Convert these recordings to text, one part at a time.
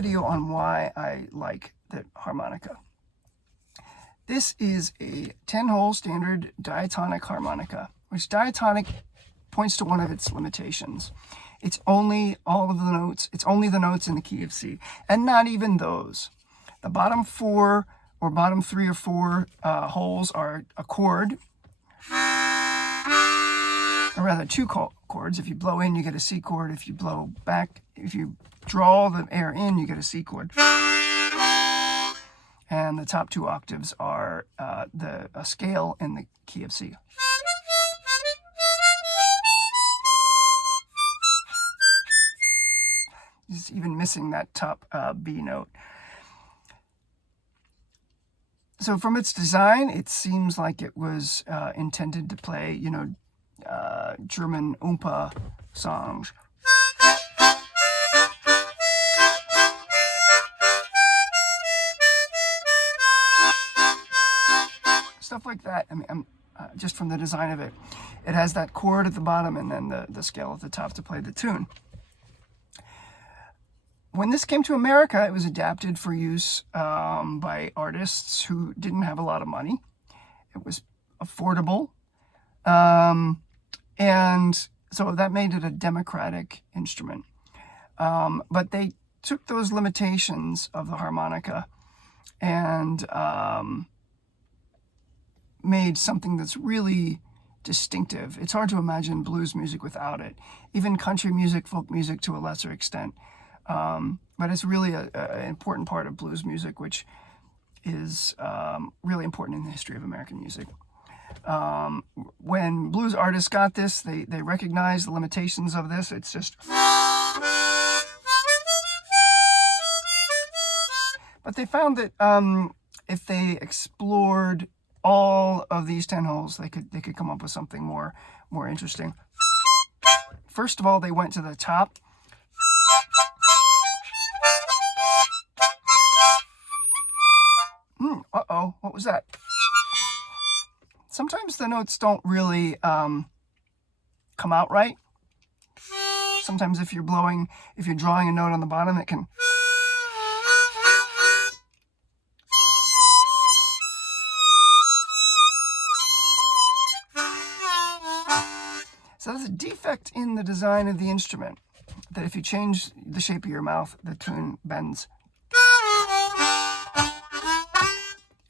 video on why I like the harmonica. This is a 10-hole standard diatonic harmonica, which diatonic points to one of its limitations. It's only the notes in the key of C, and not even those. The bottom 4 or bottom 3 or 4 holes are a chord, or rather 2 chords. If you blow in, you get a C chord. If you blow back, if you draw the air in, you get a C chord. And the top 2 octaves are a scale in the key of C. Just even missing that top B note. So from its design, it seems like it was intended to play, German Oompa songs. Stuff like that. I mean, just from the design of it. It has that chord at the bottom and then the scale at the top to play the tune. When this came to America, it was adapted for use by artists who didn't have a lot of money. It was affordable. And so that made it a democratic instrument. But they took those limitations of the harmonica and made something that's really distinctive. It's hard to imagine blues music without it. Even country music, folk music to a lesser extent. But it's really an important part of blues music, which is really important in the history of American music. When blues artists got this, they recognized the limitations of this. It's just... But they found that if they explored all of these 10 holes, they could come up with something more interesting. First of all, they went to the top. Uh-oh, what was that? Sometimes the notes don't really come out right. Sometimes if you're drawing a note on the bottom, it can... So there's a defect in the design of the instrument, that if you change the shape of your mouth, the tune bends.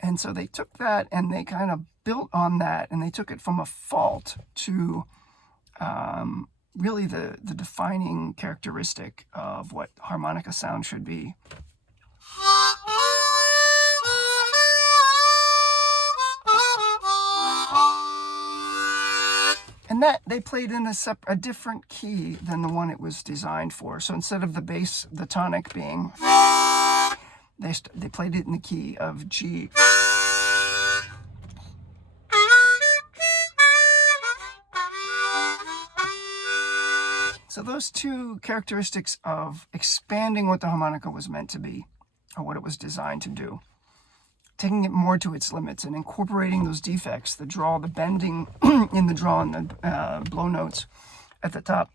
And so they took that and they kind of built on that, and they took it from a fault to really the defining characteristic of what harmonica sound should be. And that they played in a different key than the one it was designed for. So instead of the bass, the tonic being, they played it in the key of G. So those two characteristics of expanding what the harmonica was meant to be, or what it was designed to do, taking it more to its limits and incorporating those defects, the draw, the bending in the draw and the blow notes at the top.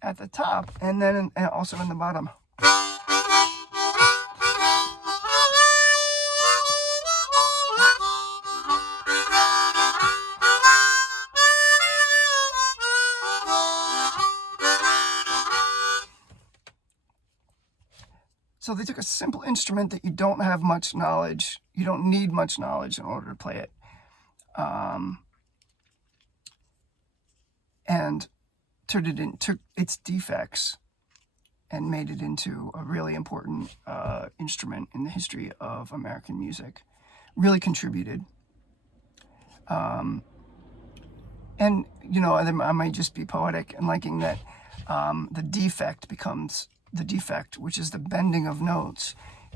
At the top, and then also in the bottom. So they took a simple instrument that you don't have much knowledge, you don't need much knowledge in order to play it, and took its defects and made it into a really important instrument in the history of American music. Really contributed. And, I might just be poetic in liking that the defect becomes the defect, which is the bending of notes,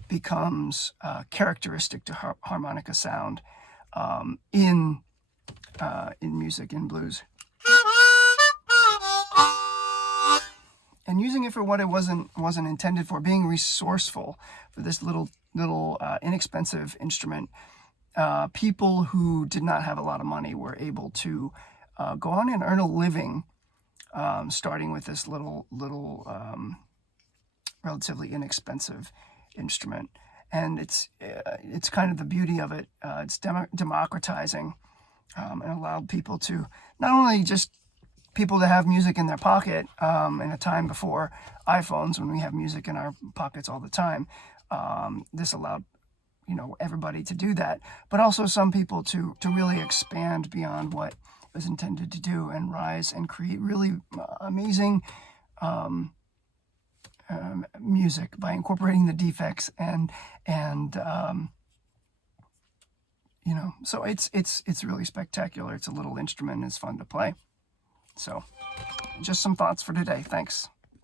becomes characteristic to harmonica sound in music, in blues. And using it for what it wasn't intended for, being resourceful for this little inexpensive instrument. People who did not have a lot of money were able to go on and earn a living, starting with this little relatively inexpensive instrument. And it's kind of the beauty of it. It's democratizing, and allowed people to not only just people to have music in their pocket in a time before iPhones, when we have music in our pockets all the time. This allowed everybody to do that, but also some people to really expand beyond what it was intended to do and rise and create really amazing music by incorporating the defects and so it's really spectacular. It's a little instrument and it's fun to play. So just some thoughts for today. Thanks.